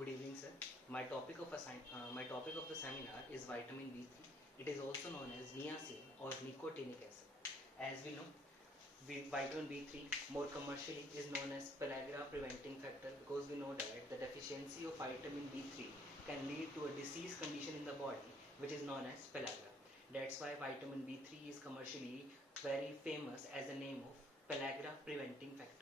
Good evening, sir. My topic of the seminar is vitamin B3. It is also known as niacin or nicotinic acid. As we know, vitamin B3 more commercially is known as pellagra preventing factor because we know that the deficiency of vitamin B3 can lead to a disease condition in the body which is known as pellagra. That's why vitamin B3 is commercially very famous as a name of pellagra preventing factor.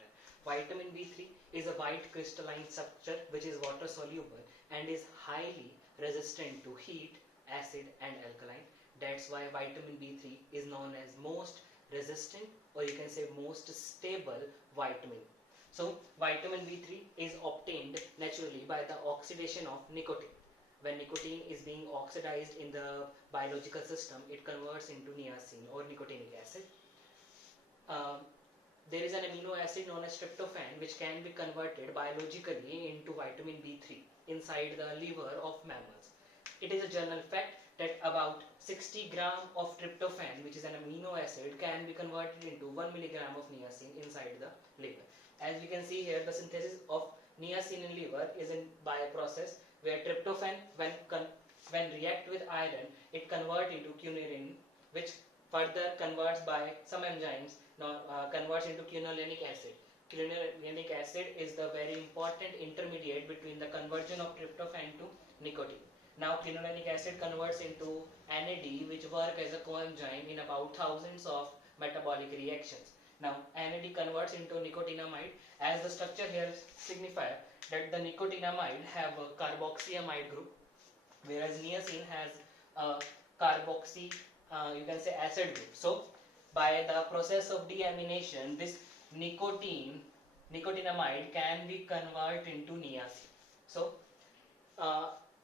Vitamin B3 is a white crystalline structure which is water soluble and is highly resistant to heat, acid and alkaline. That's why vitamin B3 is known as most resistant or you can say most stable vitamin. So vitamin B3 is obtained naturally by the oxidation of nicotine. When nicotine is being oxidized in the biological system, it converts into niacin or nicotinic acid. There is an amino acid known as tryptophan which can be converted biologically into vitamin B3 inside the liver of mammals. It is a general fact that about 60 gram of tryptophan, which is an amino acid, can be converted into 1 milligram of niacin inside the liver. As we can see here, the synthesis of niacin in liver is by a process where tryptophan, when react with iron, it converts into quinine, which further converts by some enzymes, converts into quinolinic acid. Quinolinic acid is the very important intermediate between the conversion of tryptophan to nicotine. Now quinolinic acid converts into NAD, which work as a coenzyme in about thousands of metabolic reactions. Now NAD converts into nicotinamide, as the structure here signifies that the nicotinamide have a carboxyamide group, whereas niacin has a carboxy you can say acid group. So by the process of deamination, this nicotinamide can be converted into niacin. So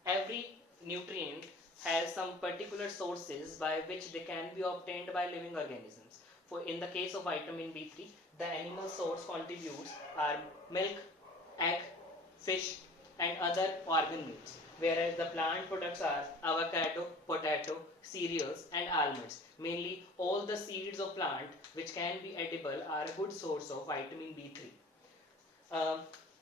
every nutrient has some particular sources by which they can be obtained by living organisms. For in the case of vitamin B3, the animal source contributes are milk, egg, fish and other organ meats, whereas the plant products are avocado, potato, cereals and almonds. Mainly all the seeds of plant which can be edible are a good source of vitamin B3.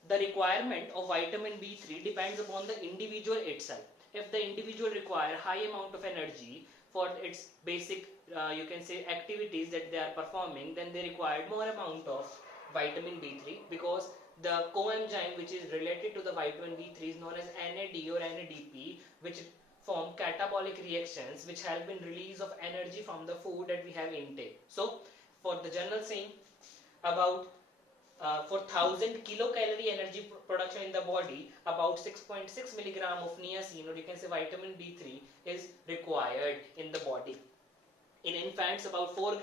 The requirement of vitamin B3 depends upon the individual itself. If the individual require high amount of energy for its basic you can say activities that they are performing, then they require more amount of vitamin B3 because the coenzyme which is related to the vitamin B3 is known as NAD or NADP, which form catabolic reactions which help in release of energy from the food that we have intake. So for the general saying, about for 1000 kilocalorie energy production in the body, about 6.6 milligram of niacin or you can say vitamin B3 is required in the body. In infants, about 4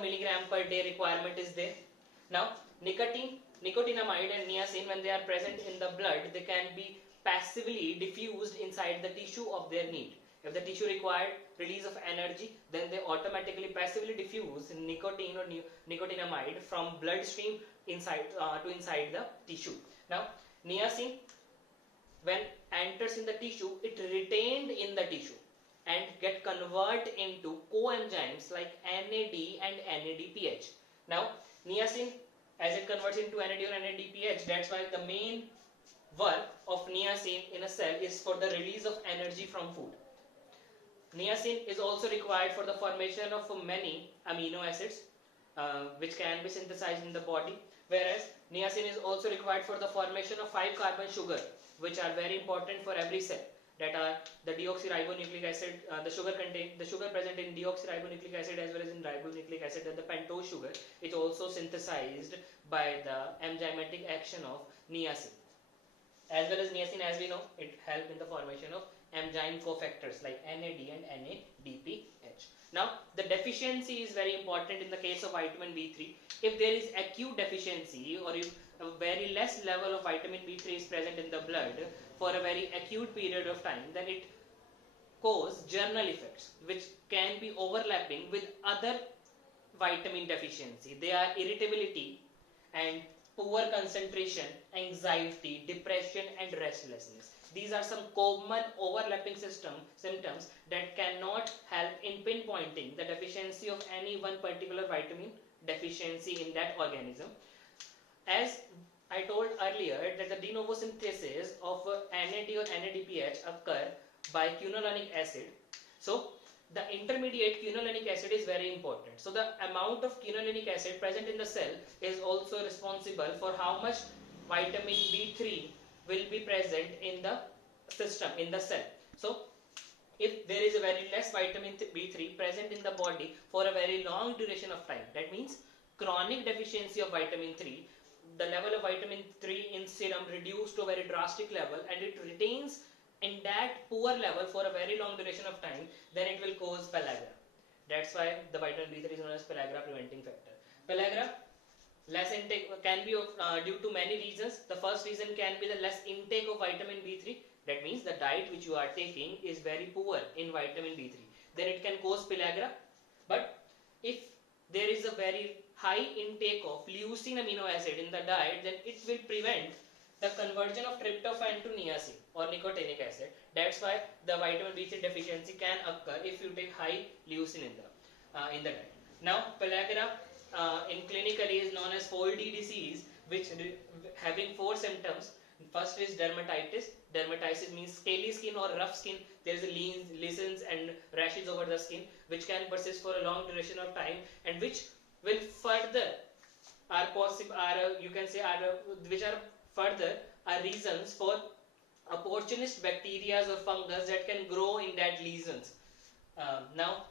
milligram per day requirement is there. Now nicotinamide and niacin, when they are present in the blood, they can be passively diffused inside the tissue of their need. If the tissue required release of energy, then they automatically passively diffuse nicotine or nicotinamide from bloodstream inside to inside the tissue. Now niacin, when enters in the tissue, it retained in the tissue and get converted into coenzymes like NAD and NADPH. Now niacin, as it converts into NAD or NADPH, that's why the main work of niacin in a cell is for the release of energy from food. Niacin is also required for the formation of many amino acids which can be synthesized in the body, whereas niacin is also required for the formation of 5 carbon sugar which are very important for every cell, that are the deoxyribonucleic acid, the sugar present in deoxyribonucleic acid as well as in ribonucleic acid, and the pentose sugar is also synthesized by the enzymatic action of niacin. As well as niacin, as we know, it helps in the formation of enzyme cofactors like NAD and NADPH. Now the deficiency is very important in the case of vitamin B3. If there is acute deficiency or if a very less level of vitamin B3 is present in the blood for a very acute period of time, then it cause general effects which can be overlapping with other vitamin deficiency. They are irritability and poor concentration, anxiety, depression and restlessness. These are some common overlapping symptoms that cannot help in pinpointing the deficiency of any one particular vitamin deficiency in that organism. As I told earlier that the de novo synthesis of NAD or NADPH occur by quinolinic acid. So the intermediate quinolinic acid is very important. So the amount of quinolinic acid present in the cell is also responsible for how much vitamin B3 will be present in the system, in the cell. So if there is a very less vitamin B3 present in the body for a very long duration of time, that means chronic deficiency of vitamin 3, the level of vitamin 3 in serum reduced to a very drastic level and it retains in that poor level for a very long duration of time, then it will cause pellagra. That's why the vitamin B3 is known as pellagra preventing factor. Pellagra less intake can be due to many reasons. The first reason can be the less intake of vitamin B3. That means the diet which you are taking is very poor in vitamin B3. Then it can cause pellagra. But if there is a very high intake of leucine amino acid in the diet, then it will prevent the conversion of tryptophan to niacin or nicotinic acid. That's why the vitamin B3 deficiency can occur if you take high leucine in the diet. Now pellagra in clinically is known as 4D disease, which having 4 symptoms. First is dermatitis. Dermatitis means scaly skin or rough skin. There is lesions and rashes over the skin, which can persist for a long duration of time, and which will further are possible. You can say which are further are reasons for opportunist bacteria or fungus that can grow in that lesions. Now,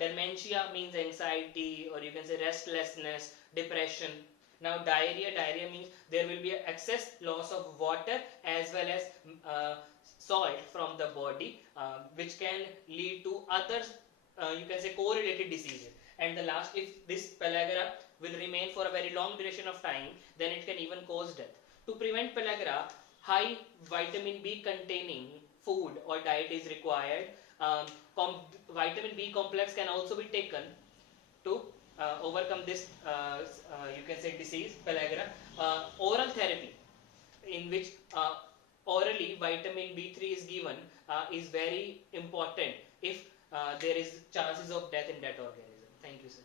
dementia means anxiety, or you can say restlessness, depression. Now diarrhea means there will be excess loss of water as well as salt from the body, which can lead to other you can say correlated diseases. And the last, if this pellagra will remain for a very long duration of time, then it can even cause death. To prevent pellagra, high vitamin B containing food or diet is required. Vitamin B complex can also be taken to overcome this you can say disease, pellagra. Oral therapy, in which orally vitamin B3 is given, is very important if there is chances of death in that organism. Thank you, sir.